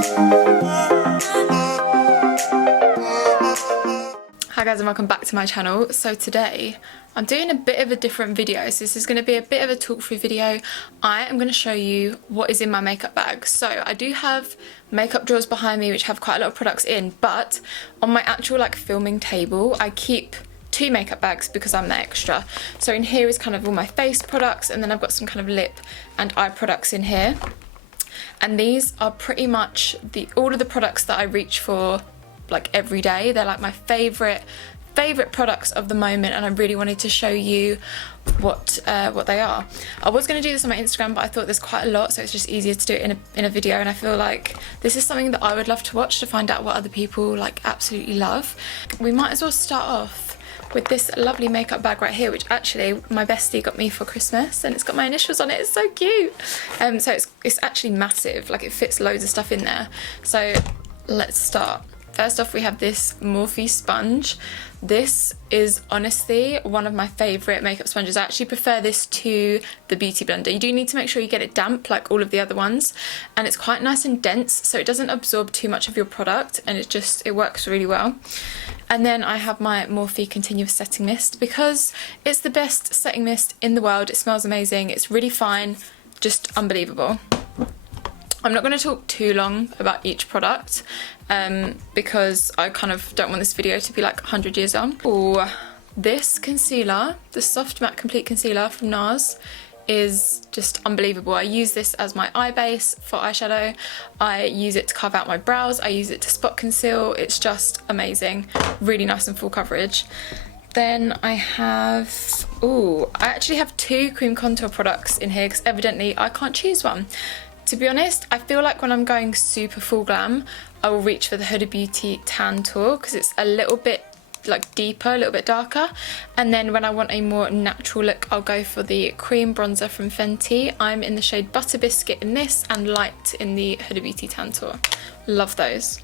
Hi guys and welcome back to my channel. So today I'm doing a bit of a different video. So this is going to be a bit of a talk through video. I am going to show you what is in my makeup bag. So I do have makeup drawers behind me which have quite a lot of products in, but on my actual like filming table I keep two makeup bags because I'm the extra. So in here is kind of all my face products, and then I've got some kind of lip and eye products in here. And these are pretty much all of the products that I reach for like every day. They're like my favorite products of the moment, and I really wanted to show you what they are. I was going to do this on my Instagram, but I thought there's quite a lot, so it's just easier to do it in a video, and I feel like this is something that I would love to watch to find out what other people like absolutely love. We might as well start off with this lovely makeup bag right here, which actually my bestie got me for Christmas, and it's got my initials on it. It's so cute. So it's actually massive, like it fits loads of stuff in there. So let's start. First off, we have this Morphe sponge. This is honestly one of my favourite makeup sponges. I actually prefer this to the Beauty Blender. You do need to make sure you get it damp like all of the other ones, and it's quite nice and dense, so it doesn't absorb too much of your product, and it works really well. And then I have my Morphe Continuous Setting Mist because it's the best setting mist in the world. It smells amazing, it's really fine, just unbelievable. I'm not going to talk too long about each product because I kind of don't want this video to be like 100 years on. Oh, this concealer, the Soft Matte Complete Concealer from Nars, is just unbelievable. I use this as my eye base for eyeshadow. I use it to carve out my brows. I use it to spot conceal. It's just amazing. Really nice and full coverage. Then I actually have two cream contour products in here because evidently I can't choose one. To be honest, I feel like when I'm going super full glam, I will reach for the Huda Beauty Tantour because it's a little bit like deeper, a little bit darker. And then when I want a more natural look, I'll go for the cream bronzer from Fenty. I'm in the shade Butter Biscuit in this and Light in the Huda Beauty Tantour. Love those.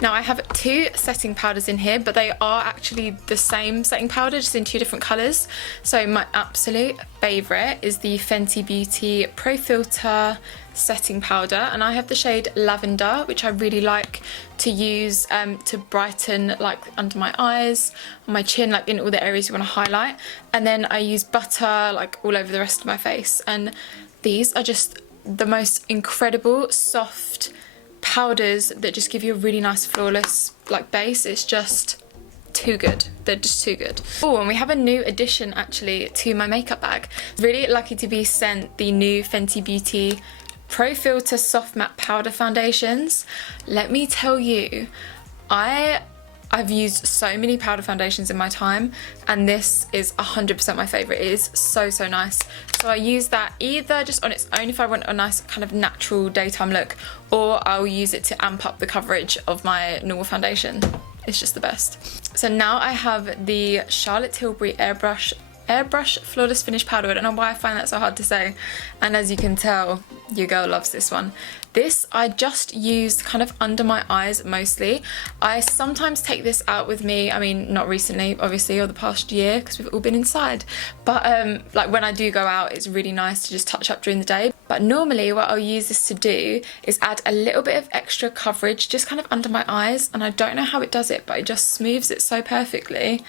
Now I have two setting powders in here, but they are actually the same setting powder, just in two different colours. So my absolute favourite is the Fenty Beauty Profiltr setting powder, and I have the shade Lavender, which I really like to use to brighten like under my eyes, on my chin, like in all the areas you want to highlight. And then I use butter like all over the rest of my face, and these are just the most incredible soft powders that just give you a really nice flawless like base. It's just too good. They're just too good. Oh, and we have a new addition actually to my makeup bag. Really lucky to be sent the new Fenty Beauty Profiltr Soft Matte Powder Foundations. Let me tell you, I've used so many powder foundations in my time, and this is 100% my favourite. It is so nice. So I use that either just on its own if I want a nice kind of natural daytime look, or I'll use it to amp up the coverage of my normal foundation. It's just the best. So now I have the Charlotte Tilbury Airbrush Flawless Finish Powder. I don't know why I find that so hard to say, and as you can tell, your girl loves this one. This I just use kind of under my eyes mostly. I sometimes take this out with me, I mean not recently obviously, or the past year because we've all been inside, but like when I do go out it's really nice to just touch up during the day. But normally what I'll use this to do is add a little bit of extra coverage just kind of under my eyes, and I don't know how it does it, but it just smooths it so perfectly.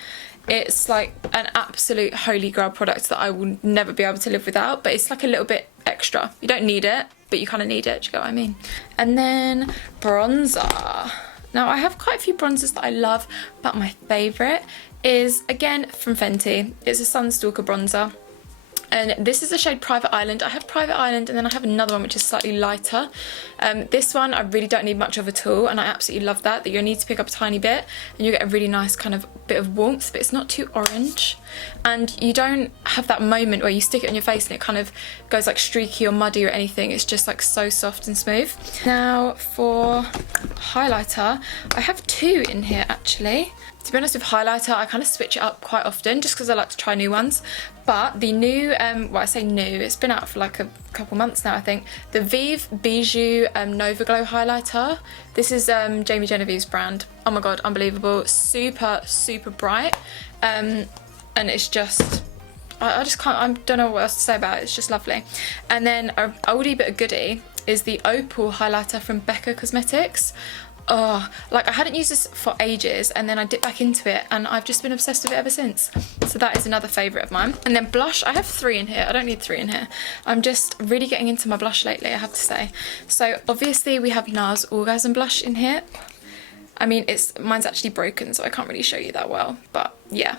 It's like an absolute holy grail product that I will never be able to live without, but it's like a little bit extra. You don't need it, but you kind of need it, do you get what I mean? And then bronzer. Now I have quite a few bronzers that I love, but my favourite is again from Fenty. It's a Stalkr bronzer. And this is the shade Private Island. I have Private Island, and then I have another one which is slightly lighter. This one I really don't need much of at all, and I absolutely love that you need to pick up a tiny bit and you get a really nice kind of bit of warmth, but it's not too orange, and you don't have that moment where you stick it on your face and it kind of goes like streaky or muddy or anything. It's just like so soft and smooth. Now for highlighter, I have two in here actually. To be honest, with highlighter I kind of switch it up quite often just because I like to try new ones. But the new, well I say new, it's been out for like a couple months now I think, the Vive Bijou Nova Glow highlighter. This is Jamie Genevieve's brand. Oh my god, unbelievable. Super bright, and it's just, I just can't, I don't know what else to say about it. It's just lovely. And then a oldie but a goodie is the Opal highlighter from Becca Cosmetics. Oh, like I hadn't used this for ages, and then I dipped back into it and I've just been obsessed with it ever since. So that is another favourite of mine. And then blush, I have 3 in here. I don't need 3 in here. I'm just really getting into my blush lately, I have to say. So obviously we have Nars Orgasm blush in here. I mean, mine's actually broken, so I can't really show you that well, but yeah.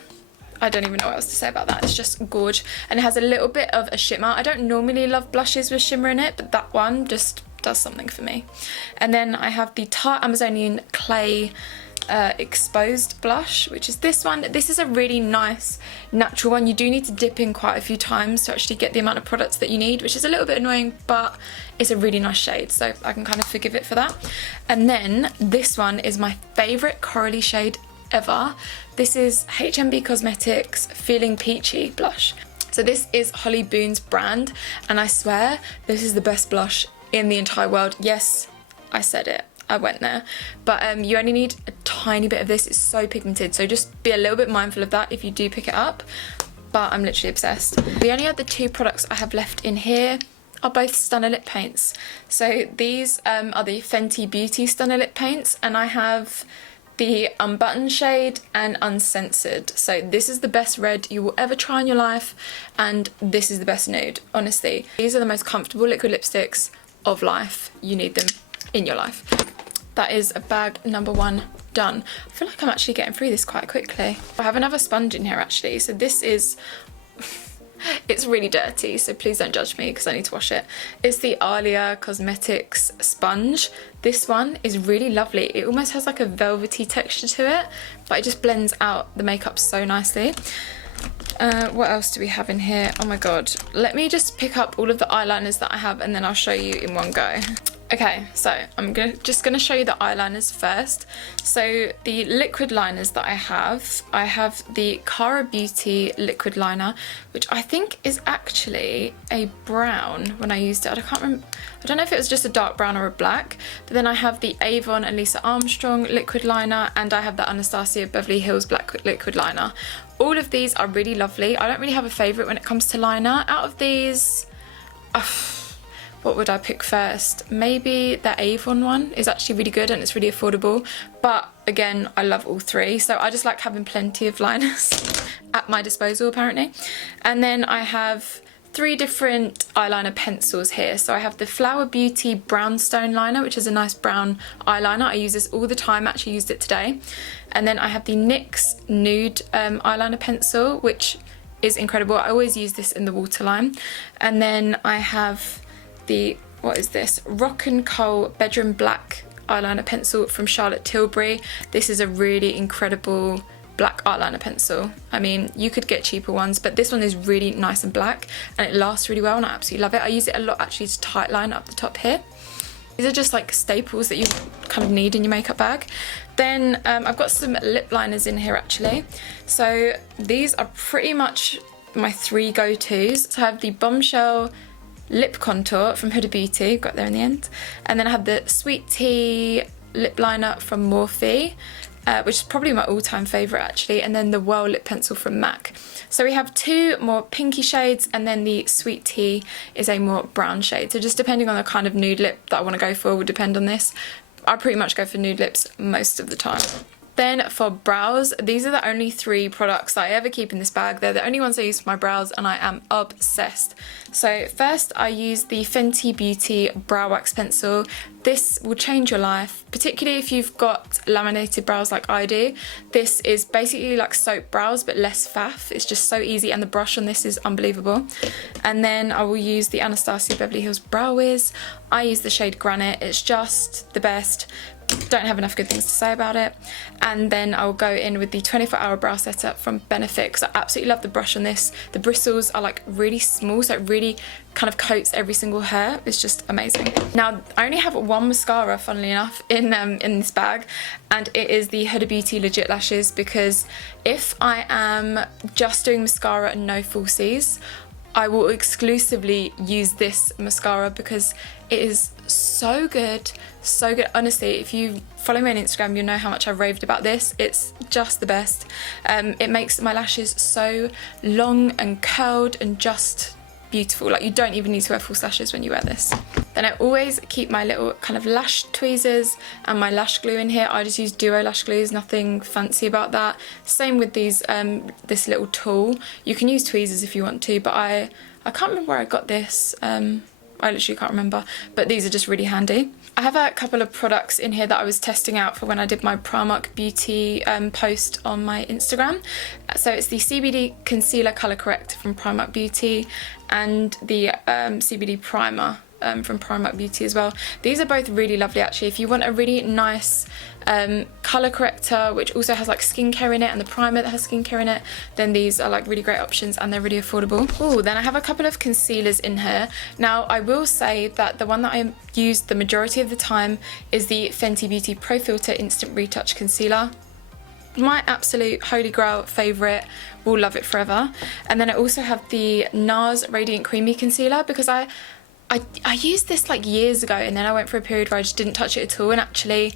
I don't even know what else to say about that. It's just gorge, and it has a little bit of a shimmer. I don't normally love blushes with shimmer in it, but that one just does something for me. And then I have the Tarte Amazonian Clay exposed blush, which is this one. This is a really nice natural one. You do need to dip in quite a few times to actually get the amount of products that you need, which is a little bit annoying, but it's a really nice shade, so I can kind of forgive it for that. And then this one is my favourite corally shade ever. This is HMB Cosmetics Feeling Peachy blush. So this is Holly Boone's brand, and I swear this is the best blush in the entire world. Yes, I said it, I went there. But you only need a tiny bit of this. It's so pigmented, so just be a little bit mindful of that if you do pick it up. But I'm literally obsessed. The only other 2 products I have left in here are both Stunner lip paints. So these are the Fenty Beauty Stunner lip paints, and I have the Unbuttoned shade and Uncensored. So this is the best red you will ever try in your life, and this is the best nude, honestly. These are the most comfortable liquid lipsticks of life. You need them in your life. That is bag number 1 done. I feel like I'm actually getting through this quite quickly. I have another sponge in here actually, so this is it's really dirty, so please don't judge me because I need to wash it. It's the Alia Cosmetics sponge. This one is really lovely. It almost has like a velvety texture to it, but it just blends out the makeup so nicely. What else do we have in here? Oh my god. Let me just pick up all of the eyeliners that I have and then I'll show you in one go. Okay, so I'm just gonna show you the eyeliners first. So the liquid liners that I have the Cara Beauty liquid liner, which I think is actually a brown when I used it. I can't remember, I don't know if it was just a dark brown or a black, but then I have the Avon and Lisa Armstrong liquid liner, and I have the Anastasia Beverly Hills black liquid liner. All of these are really lovely. I don't really have a favourite when it comes to liner. Out of these, what would I pick first? Maybe the Avon one is actually really good and it's really affordable. But again, I love all 3. So I just like having plenty of liners at my disposal apparently. And then I have 3 different eyeliner pencils here. So I have the Flower Beauty Brownstone liner, which is a nice brown eyeliner. I use this all the time, I actually used it today. And then I have the NYX Nude eyeliner pencil, which is incredible. I always use this in the waterline. And then I have the, what is this? Rock and Coal Bedroom Black eyeliner pencil from Charlotte Tilbury. This is a really incredible black eyeliner pencil. I mean, you could get cheaper ones, but this one is really nice and black and it lasts really well and I absolutely love it. I use it a lot actually to tight line up the top here. These are just like staples that you kind of need in your makeup bag. Then I've got some lip liners in here actually. So these are pretty much my 3 go-tos. So I have the Bombshell Lip Contour from Huda Beauty, got there in the end. And then I have the Sweet Tea lip liner from Morphe, which is probably my all-time favourite actually, and then the Well Lip Pencil from MAC. So we have 2 more pinky shades, and then the Sweet Tea is a more brown shade. So just depending on the kind of nude lip that I want to go for will depend on this. I pretty much go for nude lips most of the time. Then for brows, these are the only 3 products that I ever keep in this bag. They're the only ones I use for my brows and I am obsessed. So first I use the Fenty Beauty Brow Wax Pencil. This will change your life, particularly if you've got laminated brows like I do. This is basically like soap brows but less faff. It's just so easy and the brush on this is unbelievable. And then I will use the Anastasia Beverly Hills Brow Wiz. I use the shade Granite. It's just the best. Don't have enough good things to say about it. And then I'll go in with the 24-hour brow setup from Benefit because I absolutely love the brush on this. The bristles are like really small, so it really kind of coats every single hair. It's just amazing. Now I only have 1 mascara, funnily enough, in this bag, and it is the Huda Beauty Legit Lashes, because if I am just doing mascara and no falsies, I will exclusively use this mascara because it is so good, so good. Honestly, if you follow me on Instagram, you'll know how much I've raved about this. It's just the best. It makes my lashes so long and curled and just beautiful. Like, you don't even need to wear full lashes when you wear this. Then I always keep my little kind of lash tweezers and my lash glue in here. I just use duo lash glues, nothing fancy about that. Same with these, this little tool. You can use tweezers if you want to, but I can't remember where I got this. I literally can't remember, but these are just really handy. I have a couple of products in here that I was testing out for when I did my Primark Beauty post on my Instagram. So it's the CBD Concealer Colour Corrector from Primark Beauty and the CBD Primer from Primark Beauty as well. These are both really lovely actually. If you want a really nice colour corrector which also has like skincare in it, and the primer that has skincare in it, then these are like really great options and they're really affordable. Oh, then I have a couple of concealers in here. Now I will say that the one that I use the majority of the time is the Fenty Beauty Profiltr Instant Retouch Concealer. My absolute holy grail favourite, will love it forever. And then I also have the Nars Radiant Creamy Concealer, because I used this like years ago and then I went for a period where I just didn't touch it at all, and actually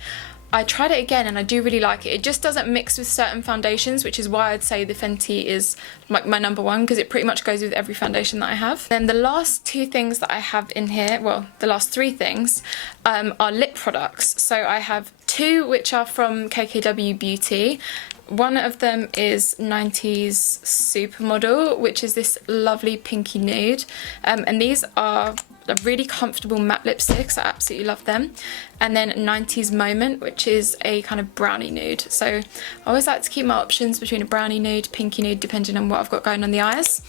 I tried it again and I do really like it. It just doesn't mix with certain foundations, which is why I'd say the Fenty is like my number one, because it pretty much goes with every foundation that I have. Then the last two things that I have in here, well, the last three things, are lip products. So I have two which are from KKW Beauty. One of them is 90s Supermodel, which is this lovely pinky nude. And these are really comfortable matte lipsticks. I absolutely love them. And then 90s Moment, which is a kind of brownie nude. So I always like to keep my options between a brownie nude, pinky nude, depending on what I've got going on the eyes.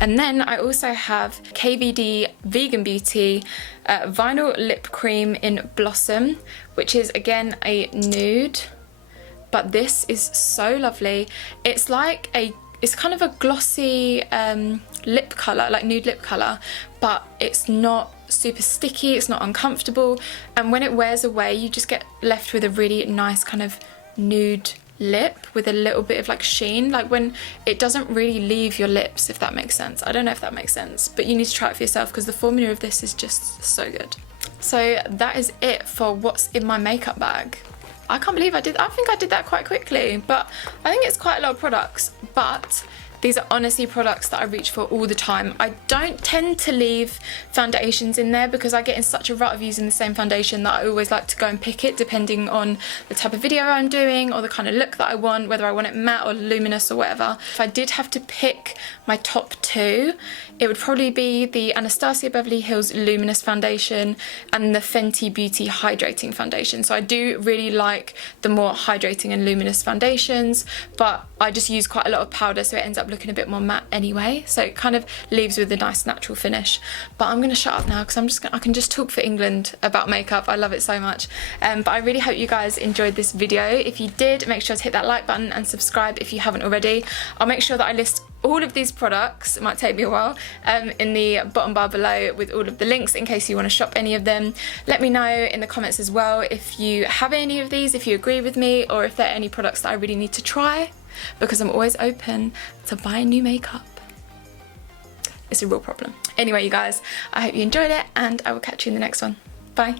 And then I also have KVD Vegan Beauty Vinyl Lip Cream in Blossom, which is again a nude. But this is so lovely. It's like it's kind of a glossy lip colour, like nude lip colour, but it's not super sticky, it's not uncomfortable, and when it wears away you just get left with a really nice kind of nude lip with a little bit of like sheen, like when it doesn't really leave your lips, if that makes sense. I don't know if that makes sense, but you need to try it for yourself because the formula of this is just so good. So that is it for what's in my makeup bag. I can't believe I think I did that quite quickly, but I think it's quite a lot of products, but these are honestly products that I reach for all the time. I don't tend to leave foundations in there because I get in such a rut of using the same foundation that I always like to go and pick it depending on the type of video I'm doing or the kind of look that I want, whether I want it matte or luminous or whatever. If I did have to pick my top two, it would probably be the Anastasia Beverly Hills Luminous Foundation and the Fenty Beauty Hydrating Foundation. So I do really like the more hydrating and luminous foundations, but I just use quite a lot of powder, so it ends up looking a bit more matte anyway, so it kind of leaves with a nice natural finish. But I'm gonna shut up now because I can just talk for England about makeup. I love it so much. But I really hope you guys enjoyed this video. If you did, make sure to hit that like button and subscribe if you haven't already. I'll make sure that I list all of these products, it might take me a while, in the bottom bar below with all of the links in case you want to shop any of them. Let me know in the comments as well if you have any of these, if you agree with me, or if there are any products that I really need to try, because I'm always open to buying new makeup. It's a real problem. Anyway, you guys, I hope you enjoyed it and I will catch you in the next one. Bye.